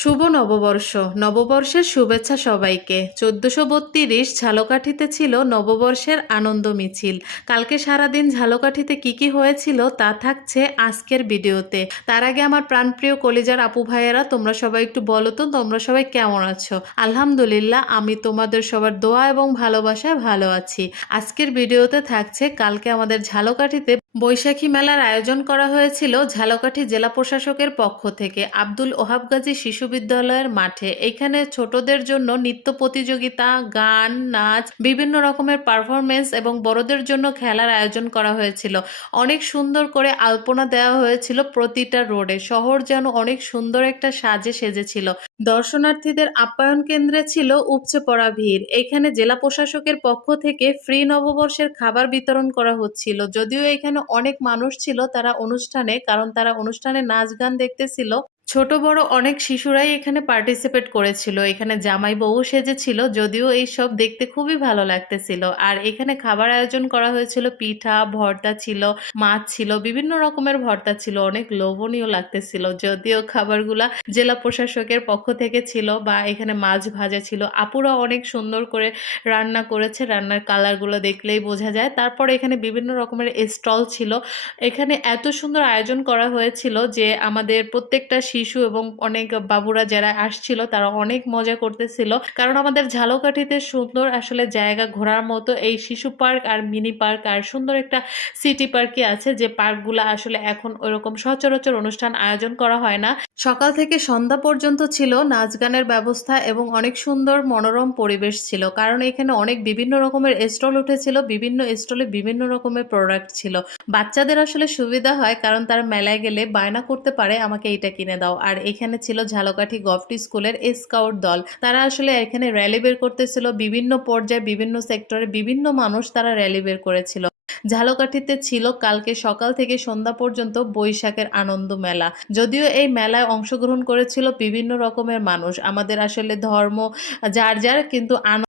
শুভ নববর্ষ। নববর্ষের শুভেচ্ছা সবাইকে। চোদ্দশো বত্রিশ ঝালকাঠিতে ছিল নববর্ষের আনন্দ মিছিল। কালকে সারাদিন ঝালকাঠিতে কি কি হয়েছিল তা থাকছে আজকের ভিডিওতে। তার আগে আমার প্রাণপ্রিয় কলিজার আপু ভাইয়েরা, তোমরা সবাই একটু বলো তো, তোমরা সবাই কেমন আছো? আলহামদুলিল্লাহ, আমি তোমাদের সবার দোয়া এবং ভালোবাসায় ভালো আছি। আজকের ভিডিওতে থাকছে, কালকে আমাদের ঝালকাঠিতে বৈশাখী মেলার আয়োজন করা হয়েছিল ঝালকাঠি জেলা প্রশাসকের পক্ষ থেকে। আব্দুল ওহাব গাজী শিশু বিদ্যালয়ের মাঠে। এখানে ছোটদের জন্য নৃত্য প্রতিযোগিতা, গান, নাচ, বিভিন্ন রকমের পারফরমেন্স এবং বড়দের জন্য খেলার আয়োজন করা হয়েছিল। অনেক সুন্দর করে আলপনা দেওয়া হয়েছিল প্রতিটা রোডে। শহর যেন অনেক সুন্দর একটা সাজে সেজেছিল। দর্শনার্থীদের আপ্যায়ন কেন্দ্রে ছিল উপচে পড়া ভিড়। এখানে জেলা প্রশাসকের পক্ষ থেকে ফ্রি নববর্ষের খাবার বিতরণ করা হচ্ছিল। যদিও এখানে অনেক মানুষ ছিল তারা অনুষ্ঠানে, কারণ তারা অনুষ্ঠানে নাচ গান দেখতেছিল। ছোট বড় অনেক শিশুরাই এখানে পার্টিসিপেট করেছিল। এখানে জামাই বউ সেজেছিল, যদিও এই সব দেখতে খুবই ভালো লাগতেছিল। আর এখানে খাবার আয়োজন করা হয়েছিল, পিঠা, ভর্তা ছিল, মাছ ছিল, বিভিন্ন রকমের ভর্তা ছিল, অনেক লোভনীয় লাগতেছিল। যদিও খাবারগুলা জেলা প্রশাসকের পক্ষ থেকে ছিল বা এখানে মাছ ভাজা ছিল, আপুরা অনেক সুন্দর করে রান্না করেছে, রান্নার কালারগুলো দেখলেই বোঝা যায়। তারপর এখানে বিভিন্ন রকমের স্টল ছিল। এখানে এত সুন্দর আয়োজন করা হয়েছিল যে আমাদের প্রত্যেকটা শিশু এবং অনেক বাবুরা যারা আসছিল, তারা অনেক মজা করতেছিল। কারণ আমাদের ঝালকাঠিতে সুন্দর আসলে জায়গা ঘোরার মতো এই শিশু পার্ক আর মিনি পার্ক আর সুন্দর একটা সিটি পার্কই আছে যে পার্কগুলো আসলে এখন ওরকম সচরাচর অনুষ্ঠান আয়োজন করা হয় না। সকাল থেকে সন্ধ্যা পর্যন্ত ছিল নাচ গানের ব্যবস্থা এবং অনেক সুন্দর মনোরম পরিবেশ ছিল। কারণ এখানে অনেক বিভিন্ন রকমের স্টল উঠেছিল, বিভিন্ন স্টলে বিভিন্ন রকমের প্রোডাক্ট ছিল। বাচ্চাদের আসলে সুবিধা হয় কারণ তারা মেলায় গেলে বায়না করতে পারে, আমাকে এটা কিনে দাও। আর এখানে ছিল ঝালকাঠি গভটি স্কুলের স্কাউট দল। তারা আসলে এখানে র্যালি বের করতেছিল। বিভিন্ন পর্যায়ে, বিভিন্ন সেক্টরে বিভিন্ন মানুষ তারা র্যালি বের করেছিল। ঝালকাঠিতে ছিল কালকে সকাল থেকে সন্ধ্যা পর্যন্ত বৈশাখের আনন্দ মেলা। যদিও এই মেলায় অংশগ্রহণ করেছিল বিভিন্ন রকমের মানুষ। আমাদের আসলে ধর্ম, যার যার, কিন্তু